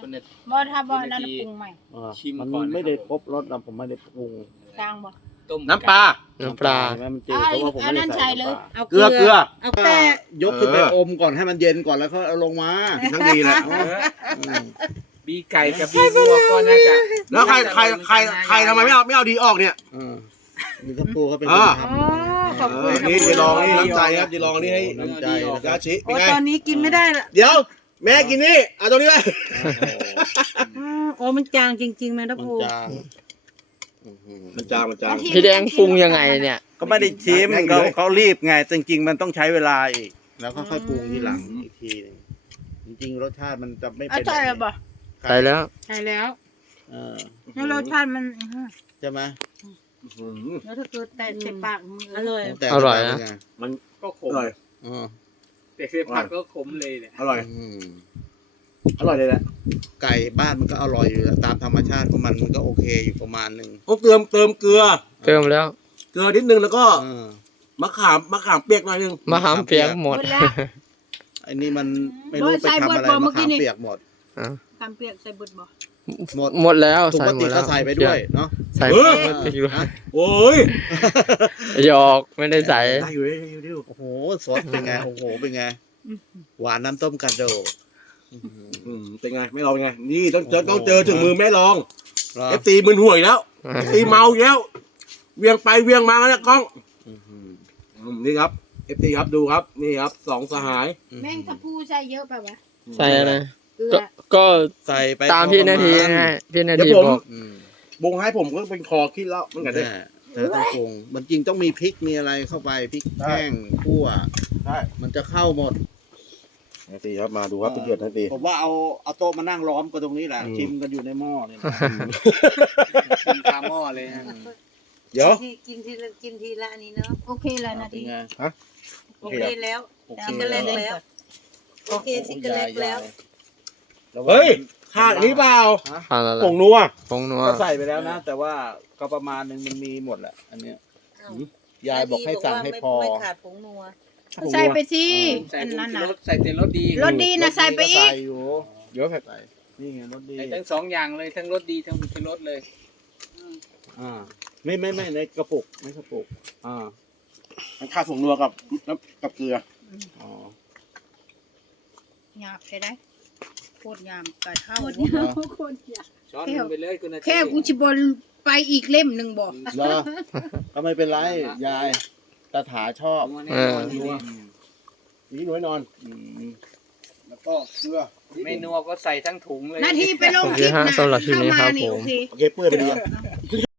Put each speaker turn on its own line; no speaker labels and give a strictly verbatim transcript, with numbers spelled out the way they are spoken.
บอทาบอนั่นปรุงใหม่
ชิมมันไม่ได้ครบรสนะผมไม่ได้ปรุง
กลางบ่
น้ำปลา
น้ำปลา
ใช่ไหมมันจืดเพราะว่าผมไม่ได้ใส่น้ำปลา
เอา
เกลือเกลือ
เอาแต่
ยกขึ้นไปอมก่อนให้มันเย็นก่อนแล้วก็เอาลงมา
ทั้งดีแหละ
บีไก่กับบีวัวก็น่าจะ
แล้วใครใครใครใครทำไมไม่เอาไม่เอาดีออกเนี่ย
เออมีข้าวปูเขาเป็น
อ่า
คนท
อ๋อขอบ
เอ
คุ
อ
ณ
นี่จะลองนี่น้ำใจครับจะลองนี่ให้
ำน้ำใจนะค
ยา
รับ
ชิเป็
โอ้
นไง
ตอนนี้กินไม่ได้ละ
เดี๋ยว แม่กินนี่เอาตรงนี้ไป
อืมโอ้มันจางจริงๆแม่ทัพ
มัน
พู
จางอื้อหือ
มันจางมันจาง
พี่แดงปรุงยังไงเนี่ย
ก็ไม่ได้ชิม
แม่ง
เขา
เลย
เขารีบไงจริงๆมันต้องใช้เวลาอีก แล้วก็ค่อยปรุงทีหลังอีกทีหนึงจริงๆรสชาติมันจะไม่
เอา
เป็น
ใช่แล้วบ่
ใส่แล้ว
ใช่แล้ว
เออ
แล้วรสชาติมันอื้อหือ
ใช่ไหม
อืม
แล้วถ้าเกิดแต่ใส่ปากมึงอร่อย
แต่
อร่อยนะ
ไง
มัน
ก็ข
อ
ม
ร่อย
อ๋อ
แต่เสียผักก็ขมเลยเนี่ย
อร่อย
อืม
อร่อยเลยแหละ
ไก่บ้านมันก็อร่อยอยู่แล้วตามธรรมชาติของมันมันก็โอเคอยู่ประมาณหนึ่ง
ต้องเติมเติมเกลือ
เติมแล้ว
เกลือนิดนึงแล้วก็
เออ
มะขามมะขามเปียกหน่อยนึง
มะขามเปียกหมด
หมดแล้ว
ไอ้นี่มันไม่รู้ไปทำอะไร
ใส่เบิดบ่เมื่
มะ
อกี้
ขาม
นี่
เปียกหมด
อ่ะ
กำเปียกใส่บุดบ่
หมด
หมดแล้ว
ป
ใส่
ก
หม
ติ
ดแล้
ก็
ว
ใส่ไปด้วยเนาะ
ใส่
เออ
ไปด้วย
ฮะ
โอ้ย
หยอกไม่ได้ใส่
ได้อยู่ได้อยู่ได้อยู่
โอ้โหสดเป็นไงโอ้โหเป็นไง หวานน้ำต้มกระโดด
อืมเป็นไงไม่ลองเป็นไง นี่ต้องเจอต้องเจอถึงมือแม่ลอง
เหรอ
เอฟตีมึนห่วยแล้วเอฟตีเมาอีกแล้วเวียงไปเวียงมาแล้วเนี่ยกล้อง
อื้อหือ
อืมนี่ครับเอฟตีครับดูครับนี่ครับสองสหาย
แม่งทัพพูใส่เยอะไปวะ
ใส่อะไร
เกลือ
ก็ก็
ใส่ไป
ตามพี่นาที
พอประมณ
ไงพี่นา
เดี๋ยว
ที
ผม
บอก
อืม
บงให้ผมก็เป็นคอคิดแล้วเหมันกันได้
แน่แต่ต้องปรุงมันจริงต้องมีพริกมีอะไรเข้าไปพริกแห้งคั่ว
ใช่
มันจะเข้าหมด
เอฟตีครับมาดูครับเป็นเดือดนะตี
ผมว่าเอาเอาโต๊ะมานั่งล้อมกันตรงนี้แหละ
อืม
ชิมกันอยู่ในหม้อนี่นะ
กินคาหม้อเลยนะ
เดี๋ยว
ที่กินทีละกินทีละอันนี้เนาะโอเคแล้วนา
เป็น
ที
ไง
โอเคแล้ว
โอเค
ซิกเกอร์เล็กแล้วโอเคซิกเกอร์เล็กแล้ว
เฮ้ยขาดอันนี้เปล่า
ผ่านอะไร
ผงนัว
ผงนัว
ก็ใส่ไปแล้วนะ แต่ว่าก็ประมาณหนึงมันมีหมดแหละ อันเนี้ยยายบอกให้สั่งให้พอ
ไม่ขาดผงนัว
ใส่ไปสิ
ใส่
อัน
ผง
นั้น
ชู
น่ะ
รสใส่แต่รสดี
รสดีนะใส่ไปอีก
ใส่อยู่
เดี๋ยวใส่
ใส่นี่ไงรสดี
ใส่ทั้งสองอย่างเลยทั้งรสดีทั้งผงชูรสเลย
อ่าไม่ไม่ไม่ในกระปุกไม่กระปุกอ่า
มันขาดผงนัวกับน้ำกับเกลือ
อ๋อ
หยาบใช่ไหมโคตรหยาบกระเท่า
โคตรหยาบ
โคตรหยาบ
ช้อนหนึ่งไปเลยคุณอาทิตย์
แค่กูจะบนไปอีกเล่มหนึ่งบอก
เหรอก็ไม่เป็นไรยายตาถาชอบ
นัวแน่นอนทีนี้
นี่หน่วยนอน
อืม
แล้วก็เกลือ
ไม่นัวก็ใส่ทั้งถุงเลย
นาทีไปลง
โอ
ค
เค
ลิป
ฮะ
นะ
สำหรับคลิปนี้ครับ
เข้าา
ผม
โอเค
โอเคเปื่อยไปดี